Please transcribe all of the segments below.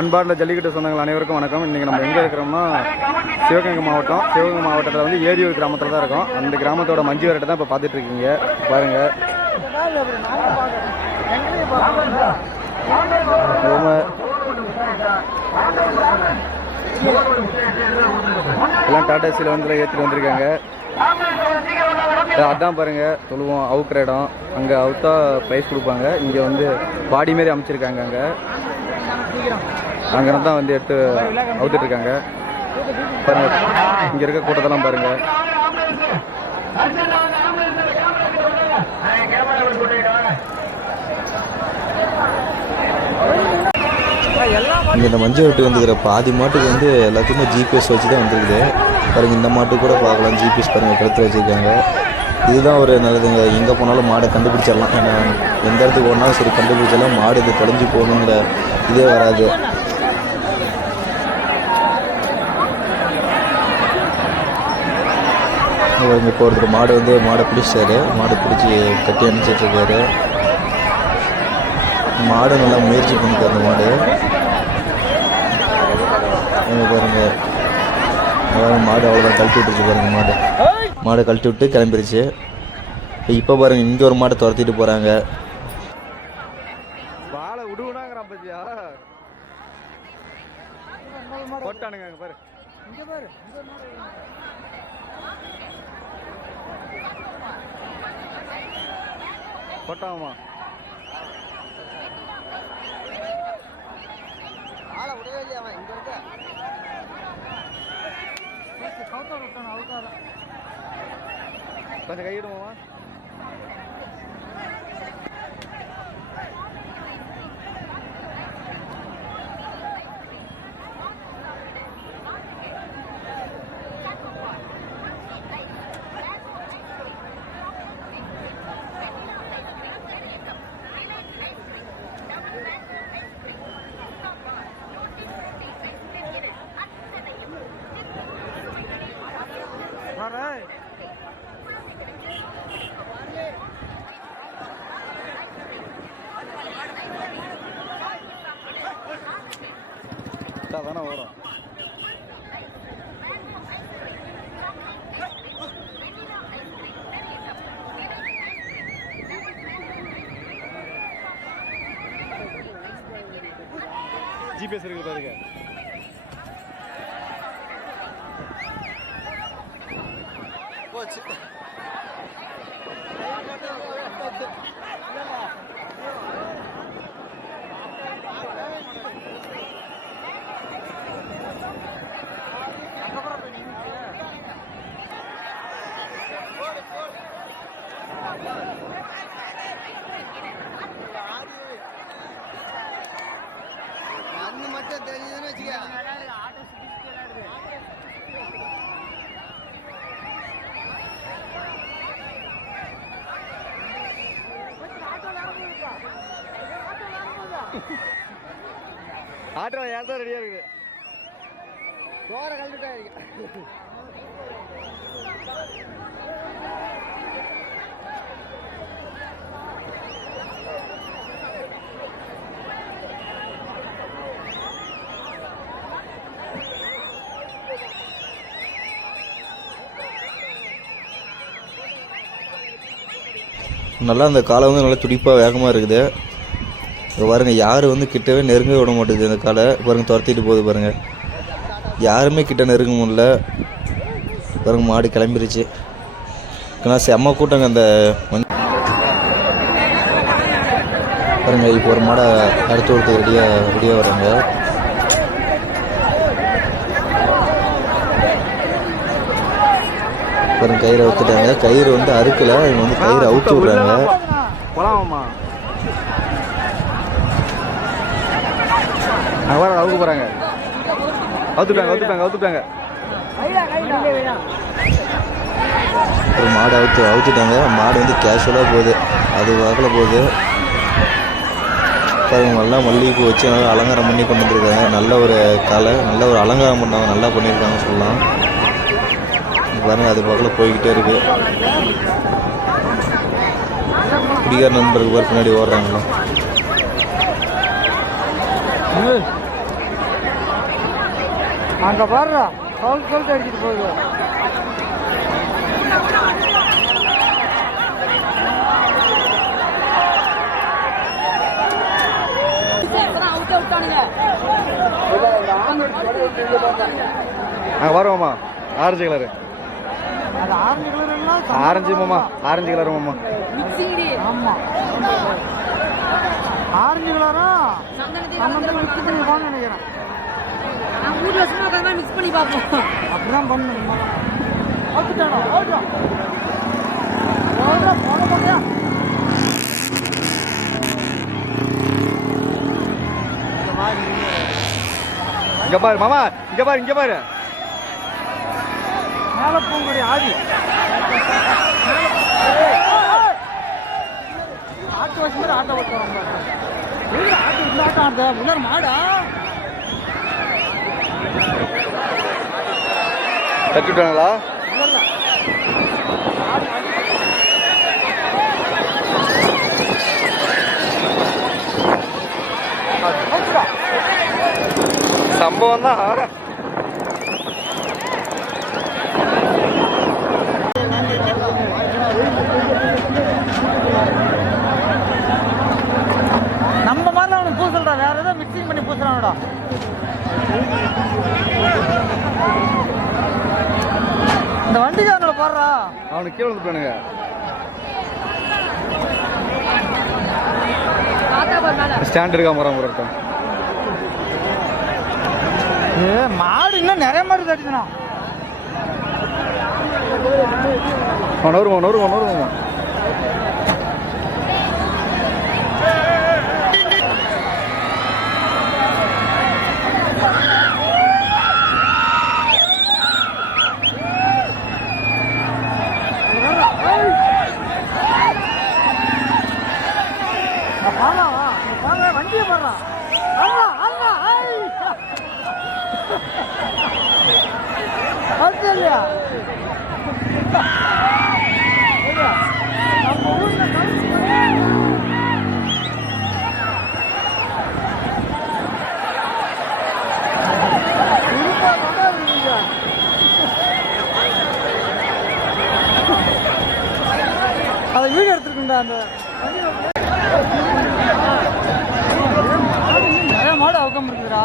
அன்பார்ந்த ஜல்லிக்கட்டு சொந்தங்கள் அனைவருக்கும் வணக்கம். இன்றைக்கி நம்ம எங்கே இருக்கிறோம்னா சிவகங்கை மாவட்டத்தில் வந்து ஏரியூர் கிராமத்தில் தான் இருக்கோம். அந்த கிராமத்தோட மஞ்சு விரட்டை தான் இப்போ பார்த்துட்டு இருக்கீங்க. பாருங்கள், எல்லாம் டாடா ஏசியில் வந்து ஏற்றிட்டு வந்திருக்காங்க. அதான் பாருங்கள், சொல்லுவோம் அவுக்கிற இடம். அங்கே அவுத்தா ப்ரைஸ் கொடுப்பாங்க. இங்கே வந்து பாடி மாரி அமைச்சிருக்காங்க. அங்கே தான் வந்து எடுத்து அவுத்துட்ருக்காங்க. பாருங்கள், இங்கே இருக்க கூட்டத்தெல்லாம் பாருங்கள். இங்கே இந்த மஞ்சள் விட்டு வந்துக்கிற பாதி மாட்டுக்கு வந்து எல்லாத்துக்குமே ஜிபிஎஸ் வச்சு தான் வந்துருக்குது. பாருங்கள், இந்த மாட்டுக்கு கூட பார்க்கலாம், ஜிபிஎஸ் பாருங்கள் கழுத்தில் வச்சுருக்காங்க. இதுதான் ஒரு நல்லதுங்க. எங்கே போனாலும் மாடை கண்டுபிடிச்சிடலாம். ஏன்னா எந்த இடத்துக்கு போனாலும் சரி கண்டுபிடிச்சாலும் மாடு இது தொலைஞ்சி போகணுங்கிற இதே வராது. இப்போ ஒருத்தர் மாடு வந்து மாடை பிடிச்சாரு. மாடு பிடிச்சி கட்டி அனுப்பிச்சிட்ருக்காரு. மாடு நல்லா முயற்சி பண்ணிட்டு அந்த மாடு பாருங்க. மாடு அவ்வளோதான் கழட்டி விட்டுருச்சு பாருங்க. மாடை கழட்டி விட்டு கிளம்பிருச்சு. இப்போ பாருங்க, இங்கே ஒரு மாடை துரத்திட்டு போகிறாங்க. போட்டாமா கொஞ்சம் கையிடுமா. தானே வரும். ஜிபிஎஸ் இருக்கு பாருங்க. போச்சு. ஆட்டோ யார் தான் ரெடியா இருக்குது. சோற கழட்டுட்டா இருக்கு. நல்லா அந்த காலை வந்து நல்லா துடிப்பாக வேகமாக இருக்குது. இப்போ பாருங்கள், யார் வந்து கிட்டவே நெருங்க விட மாட்டேங்குது. அந்த காலை பாருங்கள் துரத்திட்டு போகுது பாருங்கள். யாருமே கிட்ட நெருங்க முடியல பாருங்கள். மாடு கிளம்பிருச்சு. ஏன்னா செம்ம கூட்டங்க அந்த பாருங்கள். இப்போ ஒரு மாடை அடுத்து ஒருத்தர் ரெடியாக வராங்க. பாருங்க, கயிறை அவுத்துட்டாங்க. கயிறு வந்து அறுக்கலை, இவங்க வந்து கயிறு அவுத்து விடுறாங்க. அவுக்க போகிறாங்க. அவுத்துட்டாங்க. ஒரு மாடு அவுத்துட்டாங்க. மாடு வந்து கேஷுவலாக போகுது, அது வாக்கில் போகுது. பாருங்க, நல்லா மல்லிகைப்பூ வச்சு நல்லா அலங்காரம் பண்ணி கொண்டு வந்துருக்காங்க. நல்ல ஒரு கலை, நல்ல ஒரு அலங்காரம் பண்ணாங்க, நல்லா பண்ணியிருக்காங்க சொல்லலாம். பாருங்க, அது பக்கத்தில் போய்கிட்டே இருக்கு. குடிகார நண்பருக்கு பாரு பின்னாடி ஓடுறாங்களோ. அங்கே பாடுறா சொல்லிட்டு அடிக்கிட்டு போகுது. நாங்கள் வருவோம்மா. Orange colour. அது ஆரஞ்சு கலர். ஆரஞ்சு மாமா. ஆரஞ்சு கலரு மாமா. ஆமாம் ஆரஞ்சு கலரா நினைக்கிறேன். மிக்ஸ் பண்ணி பார்ப்போம். அப்படிதான் பண்ணணும். இங்க பாரு மாமா. இங்க பாரு இங்க பாரு. மேல பூங்குடி ஆடி ஆட்டு வச்சு மாதிரி ஆட்டோ ஓட்டுவாங்க. ஆட்டு இந்த ஆட்டம் ஆடுதா முன்னாடி மாடா தச்சுட்டாங்களா? சம்பவம் தான். நம்ம மாதிரி அவனுக்கு பூ சொல்றான். வேற ஏதோ மிக்சிங் பண்ணி பூசுறானோட. இந்த வண்டிக்காரனோட பாடுறா. அவனுக்கு கீழே வந்துட்டானுங்க. ஸ்டாண்ட் இருக்கா மரம் ஒருத்தன். மாடு இன்னும் நிறைய மாடு தட்டிக்கணும். நூறுமா நூறுமா நூறுமா. வண்டியை பாடுறான். இல்லையா நம்ம ஊர்ல அதை வீடு எடுத்துருக்குண்டா. அந்த நிறைய மாடு அவக்கம் இருக்குதுடா.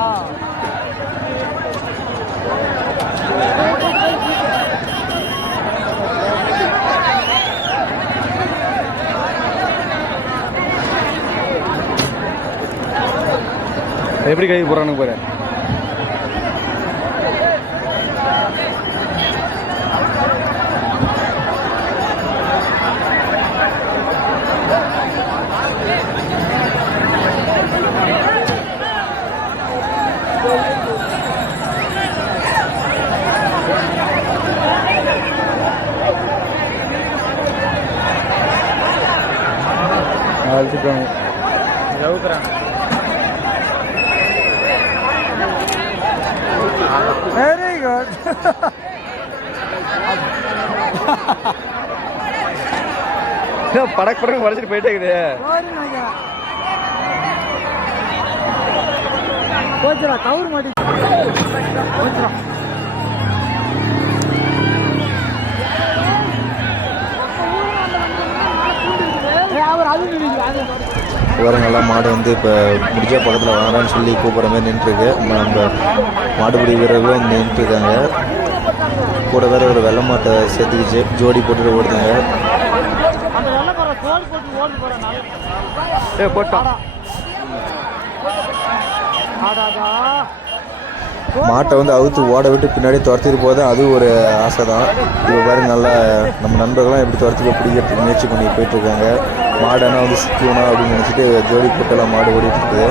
எப்படி கை போறானு பாரு. அழுத்துட்டாங்க. Very good. படக்கு படக்கு வளைச்சிட்டு போயிட்டே இருக்குது. போச்சுடா கவுரு மாட்டி போச்சுடா. பாருங்க மாடு வந்து இப்போ முடிஞ்சா பக்கத்தில் வரான்னு சொல்லி கூப்பிட்ற மாதிரி நின்றுருக்கு. நம்ம மாடுபிடி வீரர்களும் வந்து நின்றுருக்காங்க. கூட வேற ஒரு வெள்ளை மாட்டை சேர்த்துக்கிச்சு ஜோடி போட்டுட்டு ஓடுதுங்க. மாட்டை வந்து அவுத்து ஓட விட்டு பின்னாடி துரத்திட்டு போதும் அது ஒரு ஆசை தான். இப்போ பாருங்க நல்லா நம்ம நண்பர்கள்லாம் எப்படி துரத்தி பிடிக்கிறதுக்கு முயற்சி பண்ணி போயிட்டுருக்காங்க. மாடனா வந்து சிக்கணும் அப்படின்னு நினச்சிட்டு ஜோடி போட்டெல்லாம் மாடு ஓடிட்டு இருக்குது.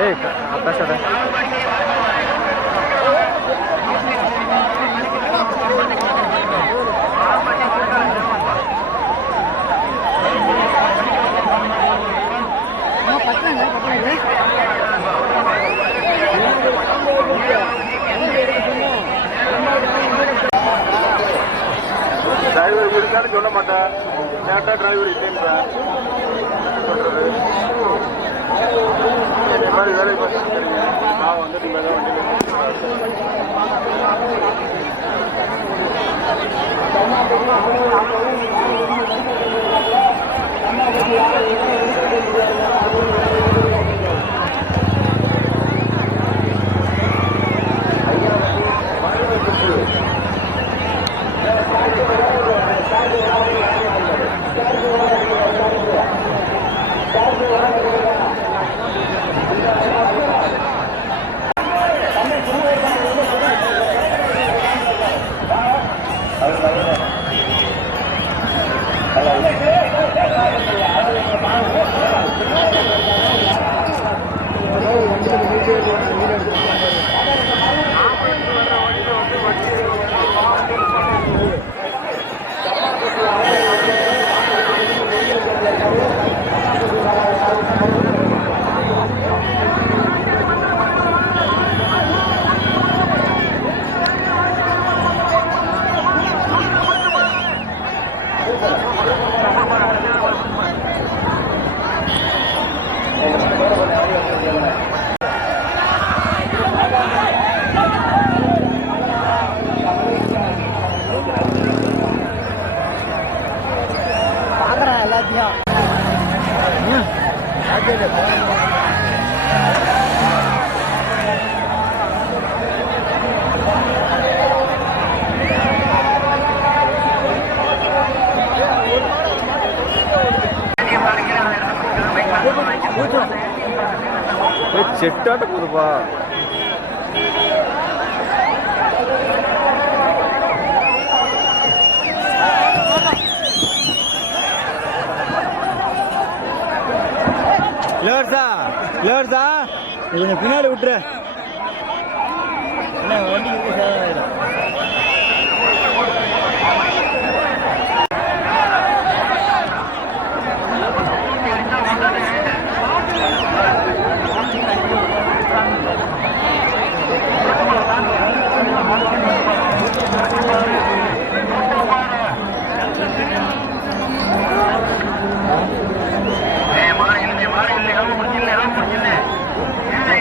ஏய் பேசாத டிரைவர் இருக்கான்னு சொல்ல மாட்டேன் கேட்டா டிரைவர் இல்லைன்றேன் சொல்றது இந்த மாதிரி வேலை பார்த்து நான் வந்து நீங்கள் தான் செட்டாட்ட போதுப்பா லேர்ஸா கொஞ்சம் பின்னாடி விட்டுரு வண்டிக்கு சேதம்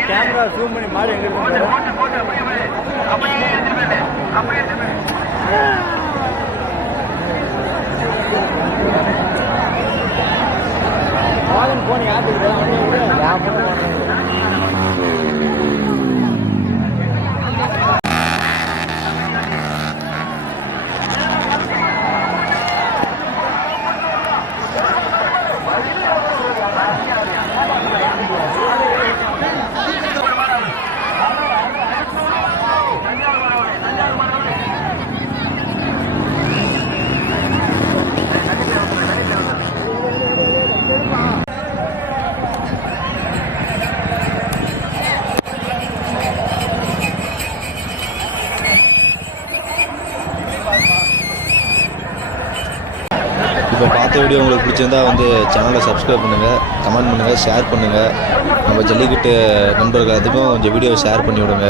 கேமரா ஜூம் பண்ணி மாறி எங்க இருக்கு போன யாருக்கு பார்த்த வீடியோ உங்களுக்கு பிடிச்சிருந்தா வந்து சேனலை சப்ஸ்கிரைப் பண்ணுங்கள், கமெண்ட் பண்ணுங்கள், ஷேர் பண்ணுங்கள். நம்ம ஜல்லிக்கட்டு நண்பர்கள் அதுக்கும் கொஞ்சம் வீடியோவை ஷேர் பண்ணி விடுங்க.